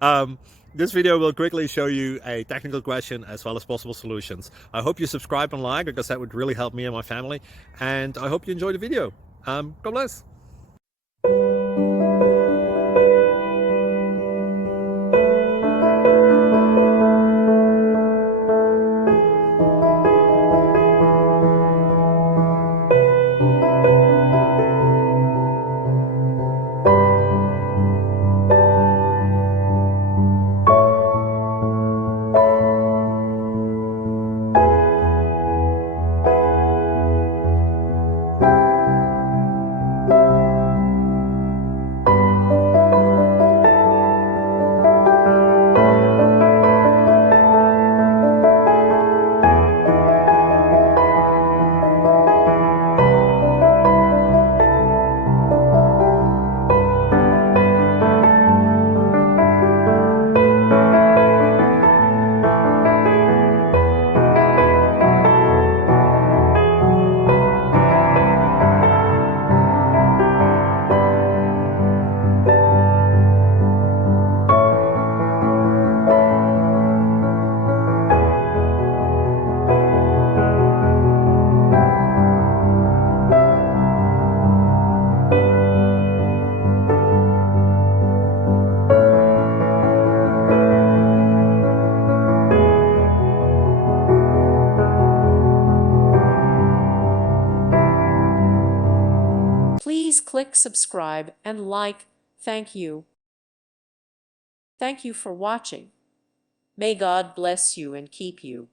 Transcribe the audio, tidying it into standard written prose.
um, this video will quickly show you a technical question as well as possible solutions. I hope you subscribe and like because that would really help me and my family. And I hope you enjoy the video. God bless. Please click subscribe and like. Thank you. Thank you for watching. May God bless you and keep you.